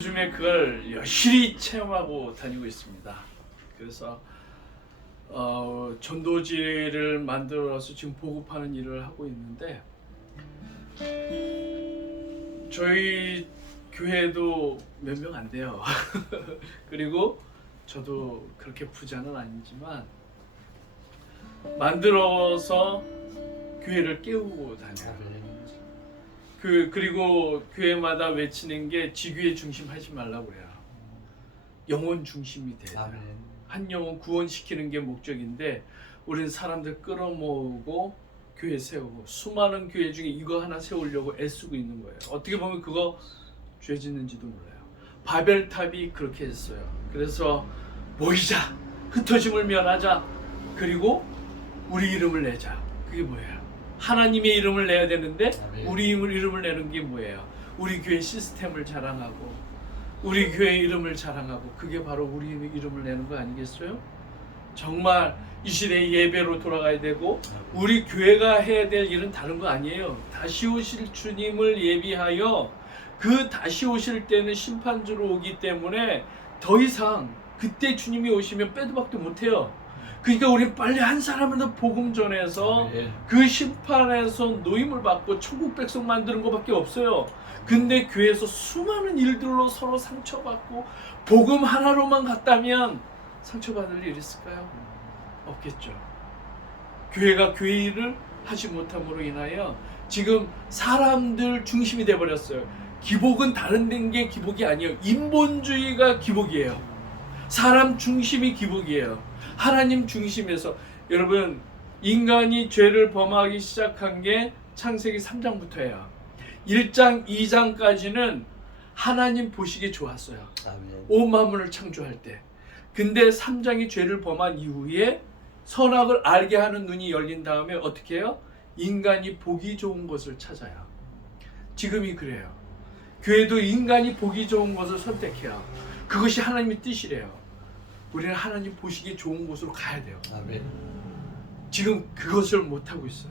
요즘에 그걸 여실히 체험하고 다니고 있습니다. 그래서 전도지를 만들어서 지금 보급하는 일을 하고 있는데, 저희 교회도 몇 명 안 돼요. 그리고 저도 그렇게 부자는 아니지만 만들어서 교회를 깨우고 다녀요. 그리고 교회마다 외치는 게 지교회 중심 하지 말라고 그래요. 영혼 중심이 돼요. 한 영혼 구원시키는 게 목적인데, 우리는 사람들 끌어모으고 교회 세우고, 수많은 교회 중에 이거 하나 세우려고 애쓰고 있는 거예요. 어떻게 보면 그거 죄 짓는지도 몰라요. 바벨탑이 그렇게 했어요. 그래서 모이자, 흩어짐을 면하자, 그리고 우리 이름을 내자. 그게 뭐예요? 하나님의 이름을 내야 되는데 우리 이름을 내는 게 뭐예요? 우리 교회 시스템을 자랑하고 우리 교회 이름을 자랑하고, 그게 바로 우리 이름을 내는 거 아니겠어요? 정말 이 시대의 예배로 돌아가야 되고, 우리 교회가 해야 될 일은 다른 거 아니에요. 다시 오실 주님을 예비하여, 그 다시 오실 때는 심판주로 오기 때문에 더 이상 그때 주님이 오시면 빼도 박도 못해요. 그러니까 우리 빨리 한 사람한테 복음 전해서 그 심판에서 노임을 받고 천국 백성 만드는 것밖에 없어요. 근데 교회에서 수많은 일들로 서로 상처받고 복음 하나로만 갔다면 상처받을 일 있을까요? 없겠죠. 교회가 교회 일을 하지 못함으로 인하여 지금 사람들 중심이 돼버렸어요. 기복은 다른 데 게 기복이 아니에요. 인본주의가 기복이에요. 사람 중심이 기복이에요. 하나님 중심에서, 여러분, 인간이 죄를 범하기 시작한 게 창세기 3장부터예요. 1장, 2장까지는 하나님 보시기에 좋았어요. 온 만물을 창조할 때. 근데 3장이 죄를 범한 이후에 선악을 알게 하는 눈이 열린 다음에 어떻게 해요? 인간이 보기 좋은 것을 찾아요. 지금이 그래요. 교회도 인간이 보기 좋은 것을 선택해요. 그것이 하나님의 뜻이래요. 우리는 하나님 보시기에 좋은 곳으로 가야 돼요. 지금 그것을 못하고 있어요.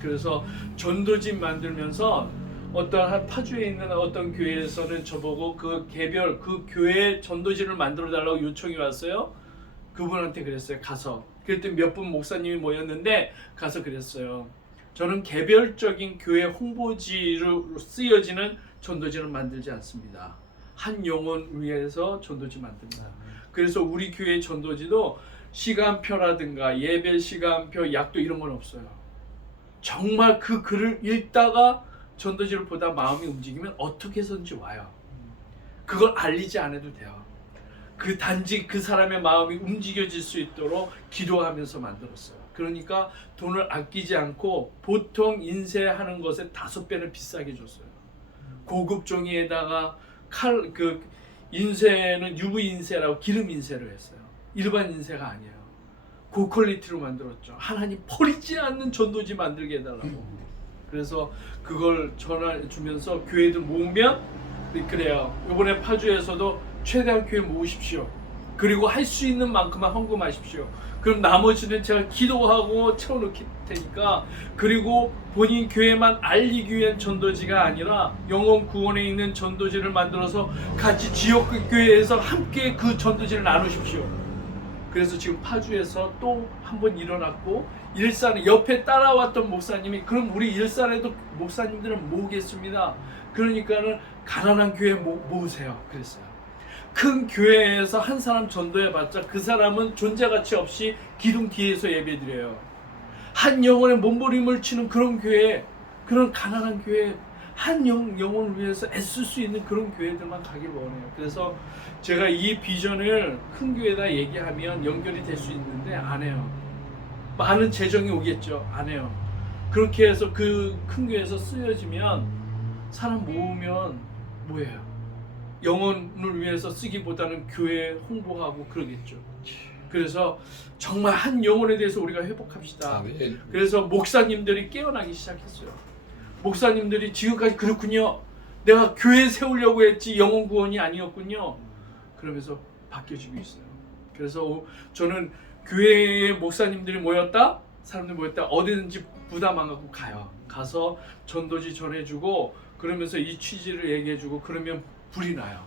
그래서 전도집 만들면서 어떤 파주에 있는 어떤 교회에서는 저보고 그 개별, 그 교회 전도지를 만들어 달라고 요청이 왔어요. 그분한테 그랬어요. 가서. 그랬더니 몇 분 목사님이 모였는데 가서 그랬어요. 저는 개별적인 교회 홍보지로 쓰여지는 전도지를 만들지 않습니다. 한 영혼 위해서 전도지 만듭니다. 그래서 우리 교회 전도지도 시간표라든가 예배 시간표, 약도 이런 건 없어요. 정말 그 글을 읽다가 전도지를 보다 마음이 움직이면 어떻게 해서든지 와요. 그걸 알리지 않아도 돼요. 그 단지 그 사람의 마음이 움직여질 수 있도록 기도하면서 만들었어요. 그러니까 돈을 아끼지 않고 보통 인쇄하는 것에 5배는 비싸게 줬어요. 고급 종이에다가 인쇄는 UV 인쇄라고 기름 인쇄를 했어요. 일반 인쇄가 아니에요. 고퀄리티로 만들었죠. 하나님 버리지 않는 전도지 만들게 해달라고. 그래서 그걸 전화 주면서 교회들 모으면 그래요. 이번에 파주에서도 최대한 교회 모으십시오. 그리고 할 수 있는 만큼만 헌금하십시오. 그럼 나머지는 제가 기도하고 채워놓을 테니까. 그리고 본인 교회만 알리기 위한 전도지가 아니라 영혼 구원에 있는 전도지를 만들어서 같이 지역 교회에서 함께 그 전도지를 나누십시오. 그래서 지금 파주에서 또 한 번 일어났고, 일산에 옆에 따라왔던 목사님이 그럼 우리 일산에도 목사님들은 모으겠습니다. 그러니까는 가난한 교회 모으세요. 그랬어요. 큰 교회에서 한 사람 전도해봤자 그 사람은 존재가치 없이 기둥 뒤에서 예배드려요. 한 영혼의 몸부림을 치는 그런 교회, 그런 가난한 교회, 한 영혼을 위해서 애쓸 수 있는 그런 교회들만 가길 원해요. 그래서 제가 이 비전을 큰 교회에다 얘기하면 연결이 될 수 있는데 안 해요. 많은 재정이 오겠죠. 안 해요. 그렇게 해서 그 큰 교회에서 쓰여지면 사람 모으면 뭐예요? 영혼을 위해서 쓰기보다는 교회 홍보하고 그러겠죠. 그래서 정말 한 영혼에 대해서 우리가 회복합시다. 그래서 목사님들이 깨어나기 시작했어요. 목사님들이 지금까지 그렇군요. 내가 교회 세우려고 했지 영혼 구원이 아니었군요. 그러면서 바뀌어지고 있어요. 그래서 저는 교회에 목사님들이 모였다, 사람들이 모였다, 어디든지 부담 안 갖고 가요. 가서 전도지 전해주고, 그러면서 이 취지를 얘기해주고, 그러면 불이 나요.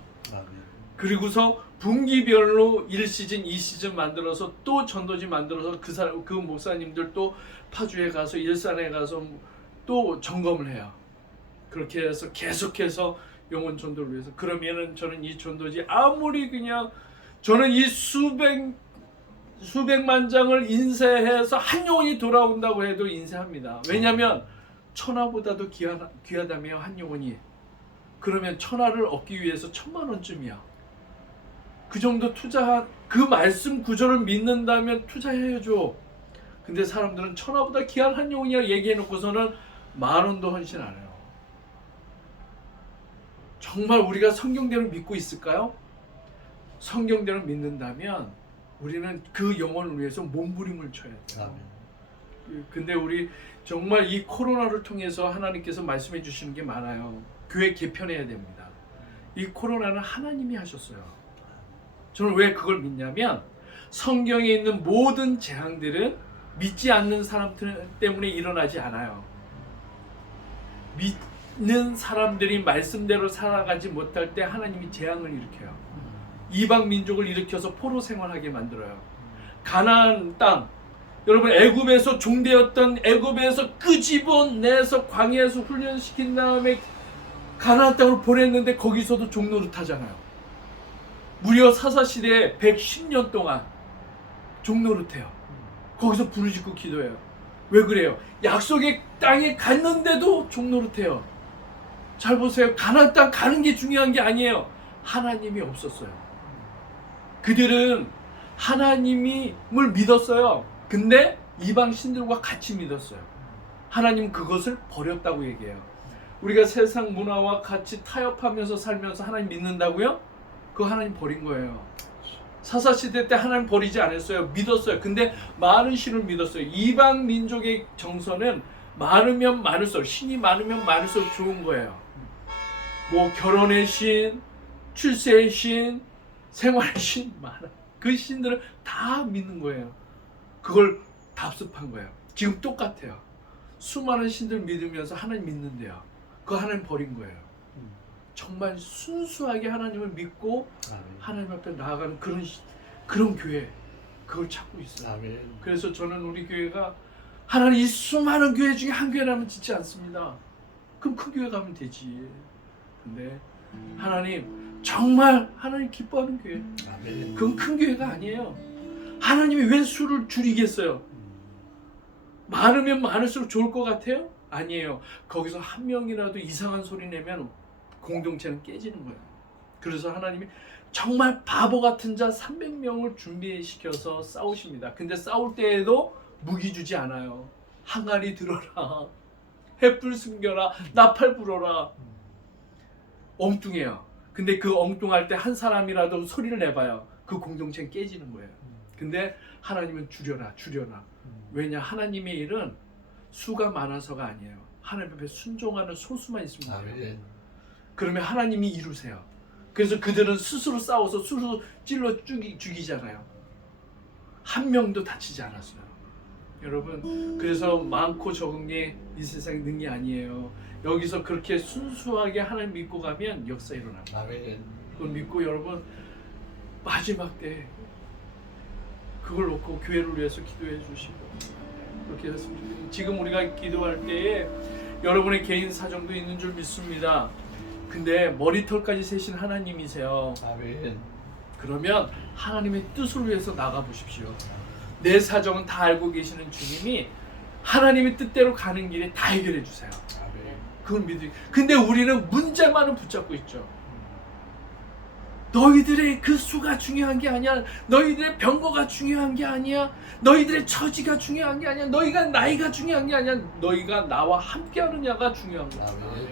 그리고서 분기별로 1시즌, 2시즌 만들어서 또 전도지 만들어서 그 목사님들 또 파주에 가서 일산에 가서 또 점검을 해요. 그렇게 해서 계속해서 영혼 전도를 위해서. 그러면은 저는 이 전도지 아무리 그냥 저는 이 수백만 장을 인쇄해서 한 영혼이 돌아온다고 해도 인쇄합니다. 왜냐하면 천하보다도 귀하다며 한 영혼이. 그러면 천하를 얻기 위해서 10,000,000원쯤이야. 그 정도 투자한 그 말씀 구절을 믿는다면 투자해야죠. 근데 사람들은 천하보다 귀한 한 영혼이야 얘기해놓고서는 10,000원도 헌신 안 해요. 정말 우리가 성경대로 믿고 있을까요? 성경대로 믿는다면 우리는 그 영혼을 위해서 몸부림을 쳐야 돼요. 근데 우리 정말 이 코로나를 통해서 하나님께서 말씀해 주시는 게 많아요. 교회 개편해야 됩니다. 이 코로나는 하나님이 하셨어요. 저는 왜 그걸 믿냐면 성경에 있는 모든 재앙들은 믿지 않는 사람들 때문에 일어나지 않아요. 믿는 사람들이 말씀대로 살아가지 못할 때 하나님이 재앙을 일으켜요. 이방 민족을 일으켜서 포로 생활하게 만들어요. 가나안 땅, 여러분 애굽에서 종되었던 애굽에서 끄집어내서 광야에서 훈련시킨 다음에 가나안 땅으로 보냈는데 거기서도 종노릇하잖아요. 무려 사사시대에 110년 동안 종노릇해요. 거기서 부르짖고 기도해요. 왜 그래요? 약속의 땅에 갔는데도 종노릇해요. 잘 보세요. 가나안 땅 가는 게 중요한 게 아니에요. 하나님이 없었어요. 그들은 하나님을 믿었어요. 근데 이방 신들과 같이 믿었어요. 하나님 그것을 버렸다고 얘기해요. 우리가 세상 문화와 같이 타협하면서 살면서 하나님 믿는다고요? 그거 하나님 버린 거예요. 사사시대 때 하나님 버리지 않았어요. 믿었어요. 근데 많은 신을 믿었어요. 이방 민족의 정서는 많으면 많을수록, 신이 많으면 많을수록 좋은 거예요. 뭐 결혼의 신, 출세의 신, 생활의 신 많아. 그 신들을 다 믿는 거예요. 그걸 답습한 거예요. 지금 똑같아요. 수많은 신들 믿으면서 하나님 믿는데요. 그거 하나님 버린 거예요. 정말 순수하게 하나님을 믿고 하나님 앞에 나아가는 그런 교회, 그걸 찾고 있어요. 아멘. 그래서 저는 우리 교회가 하나님 이 수많은 교회 중에 한 교회라면 짓지 않습니다. 그럼 큰 교회 가면 되지. 근데 하나님 정말 하나님 기뻐하는 교회, 아멘. 그건 큰 교회가 아니에요. 하나님이 왜 수를 줄이겠어요? 많으면 많을수록 좋을 것 같아요? 아니에요. 거기서 한 명이라도 이상한 소리 내면 공동체는 깨지는 거예요. 그래서 하나님이 정말 바보 같은 자 300명을 준비시켜서 싸우십니다. 근데 싸울 때에도 무기 주지 않아요. 항아리 들어라, 횃불 숨겨라, 나팔 불어라. 엉뚱해요. 근데 그 엉뚱할 때 한 사람이라도 소리를 내봐요. 그 공동체는 깨지는 거예요. 근데 하나님은 줄여라. 왜냐? 하나님의 일은 수가 많아서가 아니에요. 하나님 앞에 순종하는 소수만 있으면 돼요. 그러면 하나님이 이루세요. 그래서 그들은 스스로 싸워서 스스로 찔러 죽이잖아요. 한 명도 다치지 않았어요. 여러분, 그래서 많고 적은 게 이 세상의 능이 아니에요. 여기서 그렇게 순수하게 하나님 믿고 가면 역사 일어납니다. 그걸 믿고 여러분 마지막 때 그걸 놓고 교회를 위해서 기도해 주시고 그렇게 했습니다. 지금 우리가 기도할 때에 여러분의 개인 사정도 있는 줄 믿습니다. 근데 머리털까지 세신 하나님이세요. 아멘. 그러면 하나님의 뜻을 위해서 나가 보십시오. 내 사정은 다 알고 계시는 주님이 하나님의 뜻대로 가는 길에 다 해결해 주세요. 아멘. 그걸 믿으. 근데 우리는 문제만은 붙잡고 있죠. 너희들의 그 수가 중요한 게 아니야. 너희들의 병거가 중요한 게 아니야. 너희들의 처지가 중요한 게 아니야. 너희가 나이가 중요한 게 아니야. 너희가 나와 함께하느냐가 중요한 거야.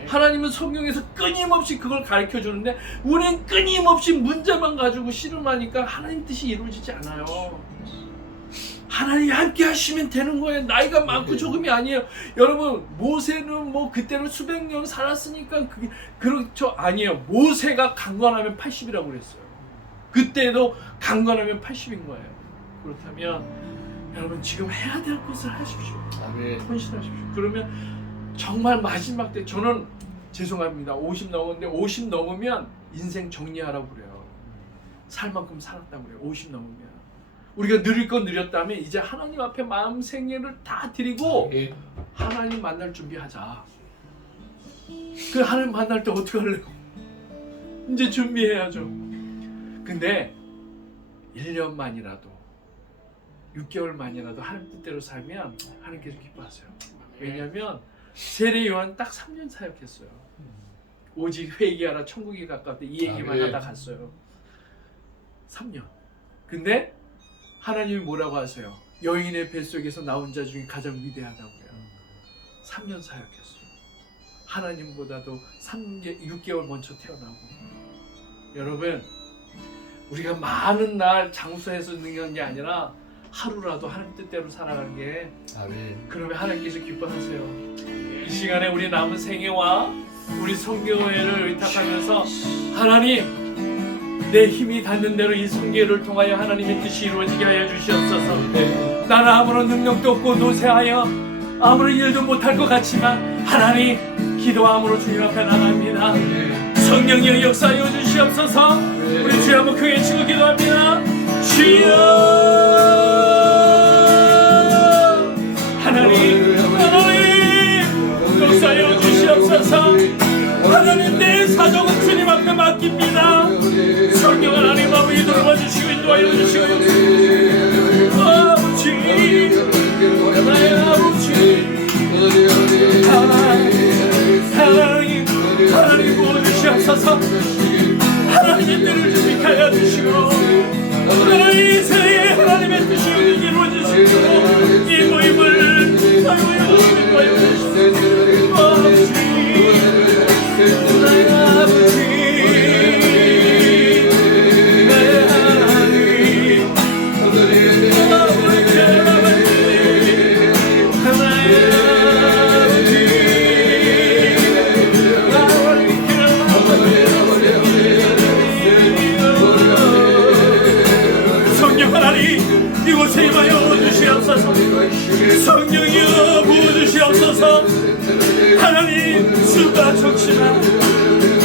하나님은 성경에서 끊임없이 그걸 가르쳐 주는데 우리는 끊임없이 문제만 가지고 씨름하니까 하나님 뜻이 이루어지지 않아요. 하나님이 함께 하시면 되는 거예요. 나이가 많고 적음이 아니에요. 여러분, 모세는 뭐 그때는 수백 년 살았으니까 그게 그렇죠? 아니에요. 모세가 강건하면 80이라고 그랬어요. 그때도 강건하면 80인 거예요. 그렇다면 여러분 지금 해야 될 것을 하십시오. 헌신하십시오. 그러면 정말 마지막 때 저는 죄송합니다. 50 넘었는데 50 넘으면 인생 정리하라고 그래요. 살 만큼 살았다고 그래요. 50 넘으면. 우리가 누릴 건 누렸다면 이제 하나님 앞에 마음 생애를 다 드리고 하나님 만날 준비하자. 그 하나님 만날 때 어떻게 할래요? 이제 준비해야죠. 근데 1년만이라도 6개월만이라도 하나님 뜻대로 살면 하나님께서 기뻐하세요. 왜냐하면 세례 요한 딱 3년 사역했어요. 오직 회개하라 천국이 가깝다 이 얘기만 하다 갔어요. 3년. 근데 하나님이 뭐라고 하세요? 여인의 뱃속에서 나온 자 중에 가장 위대하다고요. 3년 사역했어요. 하나님보다도 6개월 먼저 태어나고. 여러분, 우리가 많은 날 장수해서 능한 게 아니라 하루라도 하나님 뜻대로 살아가는 게 그러면 하나님께서 기뻐하세요. 이 시간에 우리 남은 생애와 우리 성교회를 의탁하면서 하나님, 내 힘이 닿는 대로 이 성교회를 통하여 하나님의 뜻이 이루어지게 하여 주시옵소서. 나는 아무런 능력도 없고 노쇠하여 아무런 일도 못할 것 같지만 하나님, 기도함으로 주님 앞에 나갑니다. 성령의 역사하여 주시옵소서. 우리 주여 한번 크게 치고 기도합니다. 주여, 하나님 역사하여 주시옵소서. 하나님, 내 사정은 주님 앞에 맡깁니다. 성령 하나님 아버지 돌봐주시고 인도하여 주시고 아버지, 나의 아버지, 하나님 부어주시옵소서. 하나님의 뜻을 준비하여 주시고 하나님 세상에 하나님의 뜻이 이루어지시고 이 모임을 사용하여 주시고 아버지, 나의 아버지, 나의 하나님, 성령 하나님 이곳에 임하여 주시옵소서. 성령이여 부어주시옵소서. 하나님, 수가 적시나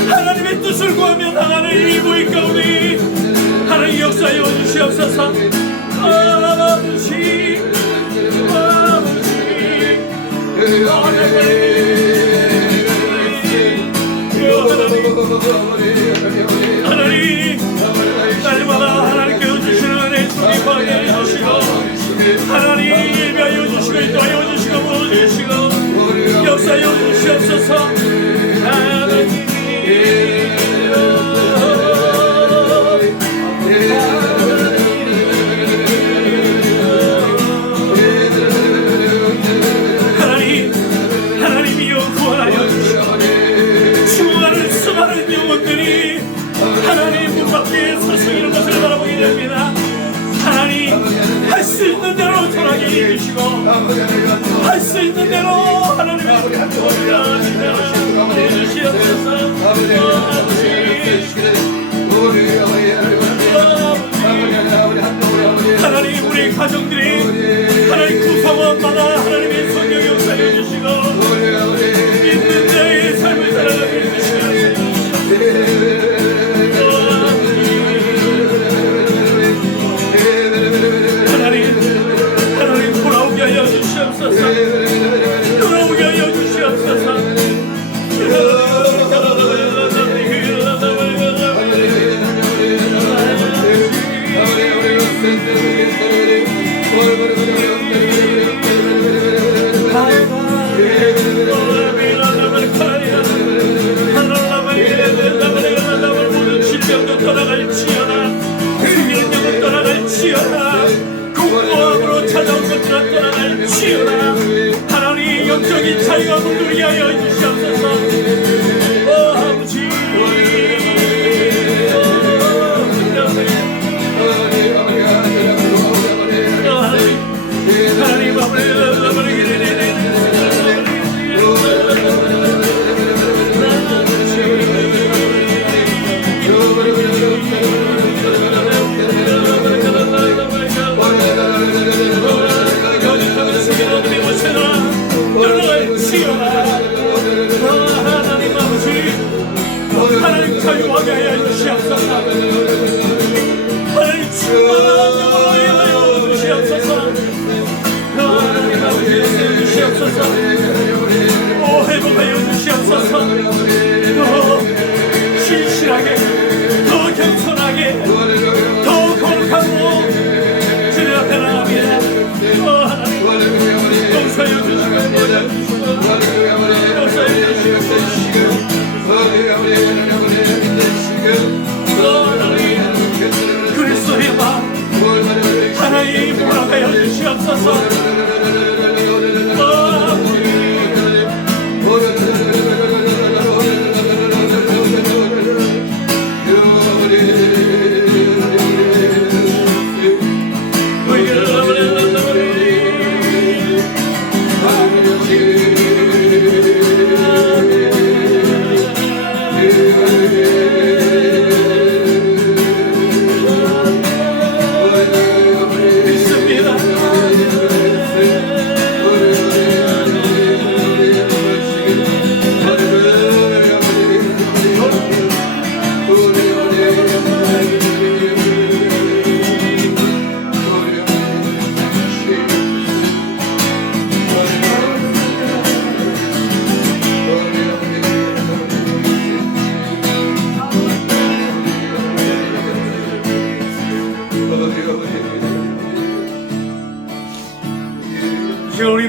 하나님의 뜻을 구하며 나가는 이 모임 가운데 하나님 역사하여 주시옵소서. 아버지, 하나님, 날마다 하나님께서 주시는 은혜 주님하게 해주시고 하나님 예배하여 주시고 인도하여 주시고 부어주시고 역사하여 주시옵소서. 하나님, 하나님이여 구원하여 주시고 수많은 수많은 영혼들이 하나님 문 밖에 서성이는 것을 바라보게 됩니다. 하나님, 할 수 있는 대로 전하게 해주시고 할 수 있는 대로 하나님의 구원을 해주시옵소서. 하나님, 우리 가정들이 하나님 구성원마다 하나님의 성령 역사해 주시고 있는 자의 삶을 살아가게 해주시옵소서. 하나님 돌아오게 하여 주시옵소서. 돌아오게 하여 주시옵소서. 질병도 떠나갈지어다, 수면력은 떠나갈지어다, 공고함으로 찾아온 것들은 떠나갈지어다. 하나님, 영적인 자유가 물누리게 하여 주시옵소서. 아버지, 하나님 하나님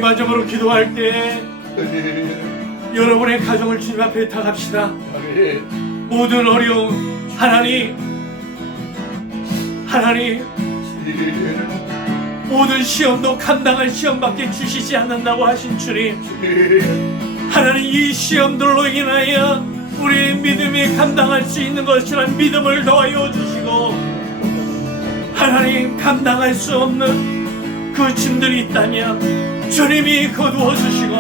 마지막으로 기도할 때 여러분의 가정을 주님 앞에 의탁합시다. 모든 어려움 하나님 모든 시험도 감당할 시험밖에 주시지 않는다고 하신 주님, 하나님 이 시험들로 인하여 우리의 믿음이 감당할 수 있는 것이란 믿음을 더하여 주시고, 하나님 감당할 수 없는 그 짐들이 있다면 주님이 거두어 주시고,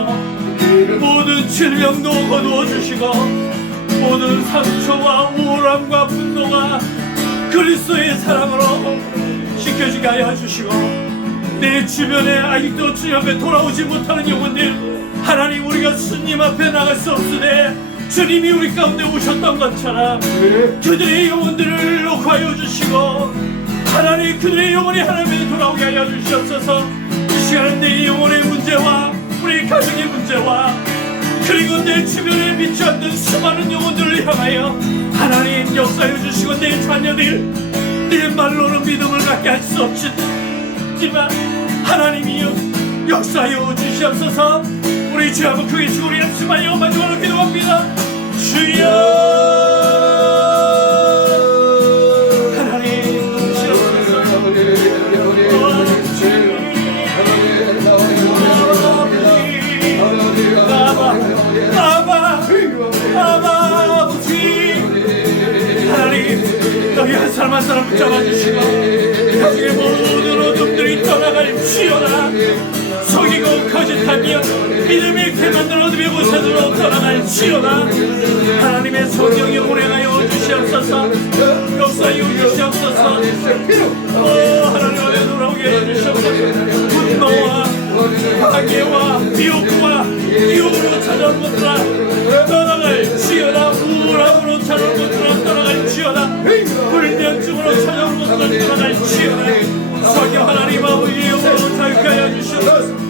모든 질병도 거두어 주시고, 모든 상처와 우울함과 분노가 그리스도의 사랑으로 지켜지게 하여 주시고, 내 주변에 아직도 주님 앞에 돌아오지 못하는 영혼들, 하나님 우리가 주님 앞에 나갈 수 없으되 주님이 우리 가운데 오셨던 것처럼 그들의 영혼들을 녹화하여 주시고, 하나님 그들의 영혼이 하나님께 돌아오게 하여 주시옵소서. 이 시간은 내 영혼의 문제와 우리 가정의 문제와 그리고 내 주변에 믿지 않는 수많은 영혼들을 향하여 하나님 역사해 주시고, 내 자녀들 내 말로는 믿음을 갖게 할 수 없지만 하나님이여 역사하여 주시옵소서. 우리 주 한번 크게 주고 우리 합심하여 마지막으로 기도합니다. 주여 하나님 아버지, 하나님 여기 한 사람 한 사람 붙잡아 주시고, 여기의 모든 어둠들이 떠나갈지어다. 속이고 거짓하며 믿음이 이렇게 만들어 어둠의 곳으로 떠나갈지어다. 하나님의 성령이 운행하여 주시옵소서. 역사하여 주시옵소서. 하나님 안에 돌아오게 해주시옵소서. 분노와 방해와 미혹과 유혹으로 찾아온 것들아 떠나갈지어다. 우울함으로 찾아온 것들아 떠나갈지어다. 불면증으로 찾아온 것들아 떠나갈지어다. 성령 하나님 아버지의 영으로 자유케 하여 주시옵소서.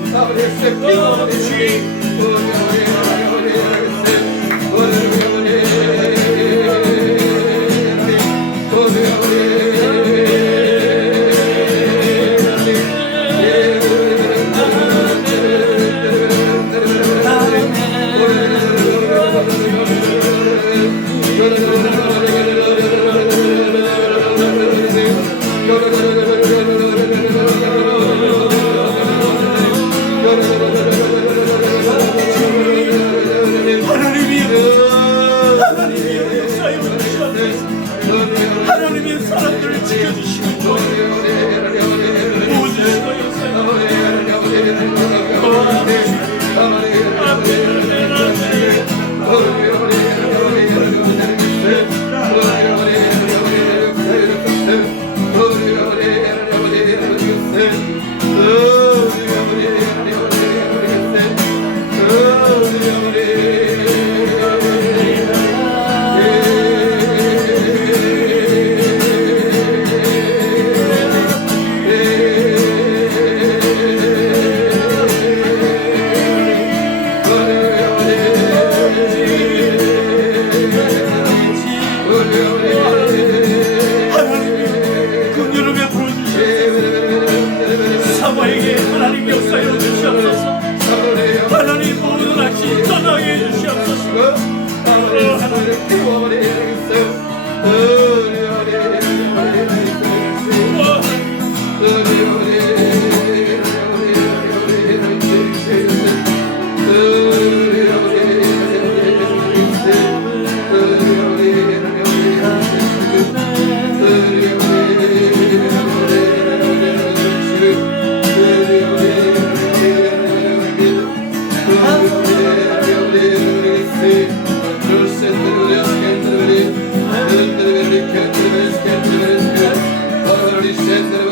Send